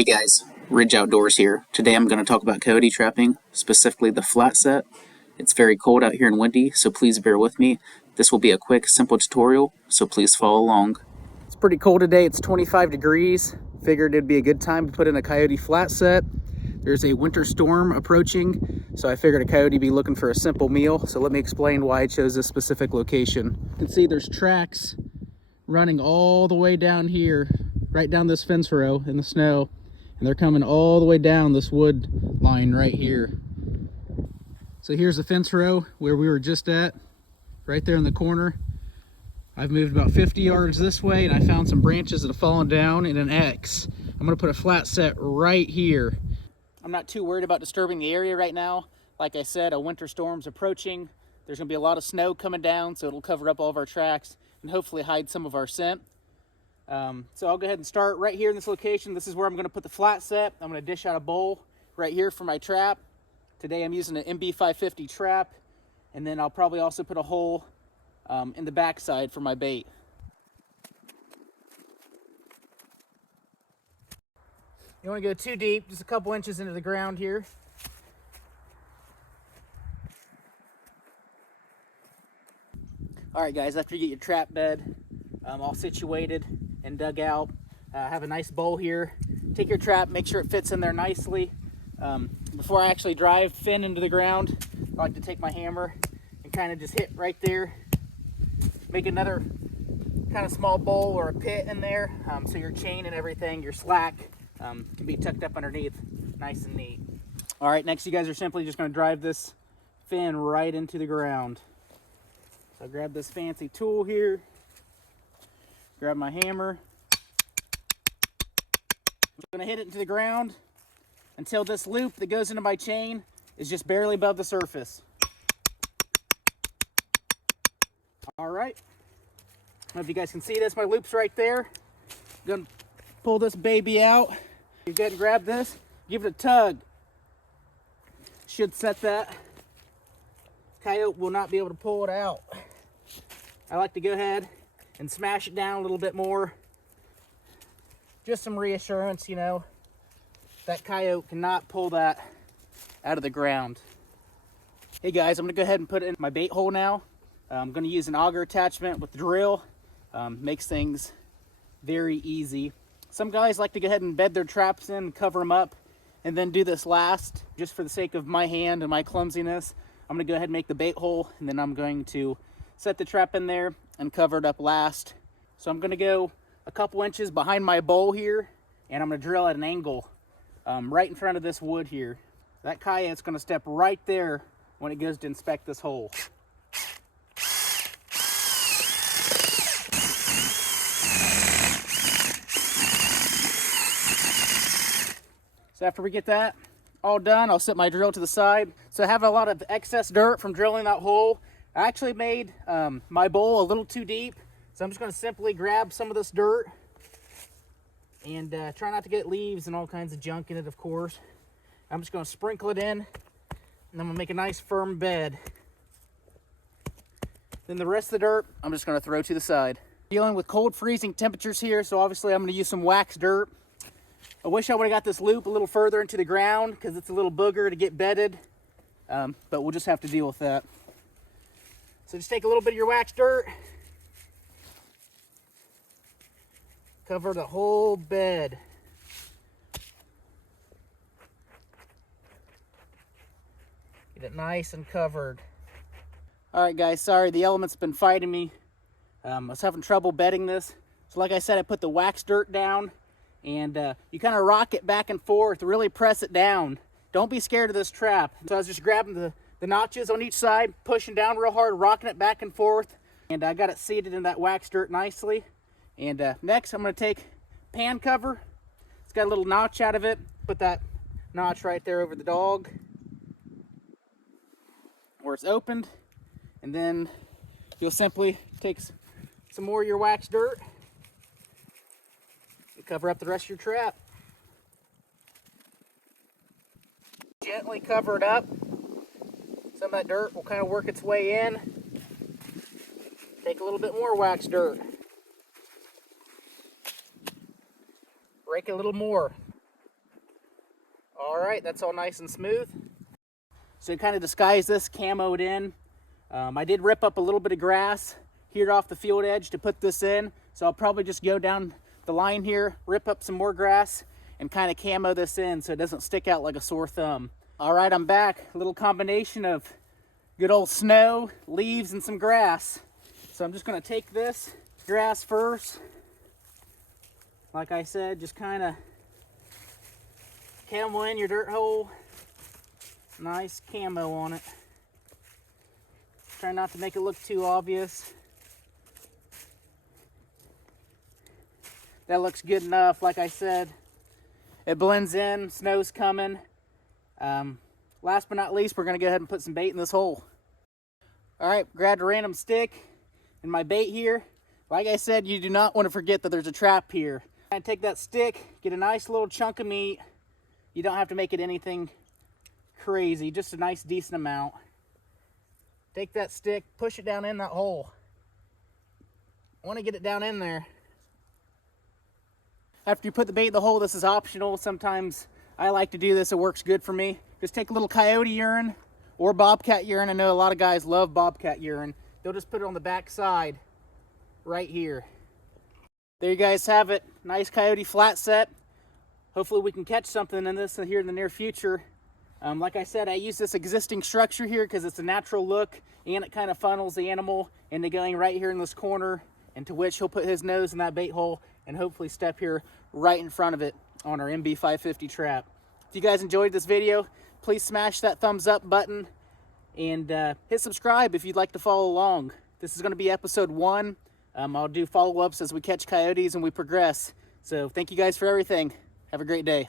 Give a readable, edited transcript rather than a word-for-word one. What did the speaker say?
Hey guys, Ridge Outdoors here. Today I'm going to talk about coyote trapping, specifically the flat set. It's very cold out here and windy, so please bear with me. This will be a quick, simple tutorial, so please follow along. It's pretty cold today. It's 25 degrees. Figured it'd be a good time to put in a coyote flat set. There's a winter storm approaching, so I figured a coyote would be looking for a simple meal. So let me explain why I chose this specific location. You can see there's tracks running all the way down here, right down this fence row in the snow. And they're coming all the way down this wood line right here. So here's the fence row where we were just at, right there in the corner. I've moved about 50 yards this way and I found some branches that have fallen down in an X. I'm gonna put a flat set right here. I'm not too worried about disturbing the area right now. Like I said, a winter storm's approaching. There's gonna be a lot of snow coming down, so it'll cover up all of our tracks and hopefully hide some of our scent. So I'll go ahead and start right here in this location. This is where I'm going to put the flat set. I'm going to dish out a bowl right here for my trap. Today I'm using an MB550 trap, and then I'll probably also put a hole in the backside for my bait. You don't want to go too deep, just a couple inches into the ground here. All right guys, after you get your trap bed all situated and dug out, have a nice bowl here. Take your trap, make sure it fits in there nicely. Before I actually drive fin into the ground, I like to take my hammer and kind of just hit right there. Make another kind of small bowl or a pit in there, so your chain and everything, your slack, can be tucked up underneath, nice and neat. All right, next you guys are simply just going to drive this fin right into the ground. So grab this fancy tool here, grab my hammer. I'm going to hit it into the ground until this loop that goes into my chain is just barely above the surface. All right. I don't know if you guys can see this. My loop's right there. I'm going to pull this baby out. You go ahead and grab this. Give it a tug. Should set that. Coyote will not be able to pull it out. I like to go ahead and smash it down a little bit more. Just some reassurance, you know, that coyote cannot pull that out of the ground. Hey guys, I'm gonna go ahead and put it in my bait hole now. I'm gonna use an auger attachment with the drill. Makes things very easy. Some guys like to go ahead and bed their traps in, cover them up, and then do this last. Just for the sake of my hand and my clumsiness, I'm gonna go ahead and make the bait hole, and then I'm going to set the trap in there and cover it up last. So I'm gonna go a couple inches behind my bowl here, and I'm gonna drill at an angle right in front of this wood here. That coyote's gonna step right there when it goes to inspect this hole. So after we get that all done, I'll set my drill to the side. So I have a lot of excess dirt from drilling that hole. I actually made my bowl a little too deep, so I'm just going to simply grab some of this dirt and try not to get leaves and all kinds of junk in it, of course. I'm just going to sprinkle it in, and I'm going to make a nice firm bed. Then the rest of the dirt, I'm just going to throw to the side. Dealing with cold freezing temperatures here, so obviously I'm going to use some wax dirt. I wish I would have got this loop a little further into the ground because it's a little booger to get bedded, but we'll just have to deal with that. So just take a little bit of your wax dirt, cover the whole bed. Get it nice and covered. All right guys, sorry, the element's been fighting me. I was having trouble bedding this. So like I said, I put the wax dirt down, and you kind of rock it back and forth, really press it down. Don't be scared of this trap. So I was just grabbing the notches on each side, pushing down real hard, rocking it back and forth, and I got it seated in that wax dirt nicely. And next I'm going to take pan cover. It's got a little notch out of it. Put that notch right there over the dog where it's opened, and then you'll simply take some more of your wax dirt and cover up the rest of your trap. Gently cover it up. Some of that dirt will kind of work its way in. Take a little bit more wax dirt. Rake it a little more. All right, that's all nice and smooth. So to kind of disguise this, camoed in, I did rip up a little bit of grass here off the field edge to put this in. So I'll probably just go down the line here, rip up some more grass, and kind of camo this in so it doesn't stick out like a sore thumb. All right, I'm back. A little combination of good old snow, leaves, and some grass. So I'm just gonna take this grass first. Like I said, just kind of camo in your dirt hole. Nice camo on it. Try not to make it look too obvious. That looks good enough. Like I said, it blends in, snow's coming. Last but not least, we're gonna go ahead and put some bait in this hole. All right, grabbed a random stick and my bait here. Like I said, you do not want to forget that there's a trap here. I take that stick, get a nice little chunk of meat. You don't have to make it anything crazy, just a nice decent amount. Take that stick, push it down in that hole. I want to get it down in there. After you put the bait in the hole, this is optional. Sometimes I like to do this, it works good for me. Just take a little coyote urine or bobcat urine. I know a lot of guys love bobcat urine. They'll just put it on the back side right here. There you guys have it. Nice coyote flat set. Hopefully we can catch something in this here in the near future. Like I said, I use this existing structure here because it's a natural look and it kind of funnels the animal into going right here in this corner, into which he'll put his nose in that bait hole and hopefully step here right in front of it on our MB550 trap. If you guys enjoyed this video, please smash that thumbs up button and hit subscribe if you'd like to follow along. This is going to be episode 1. I'll do follow-ups as we catch coyotes and we progress. So thank you guys for everything. Have a great day.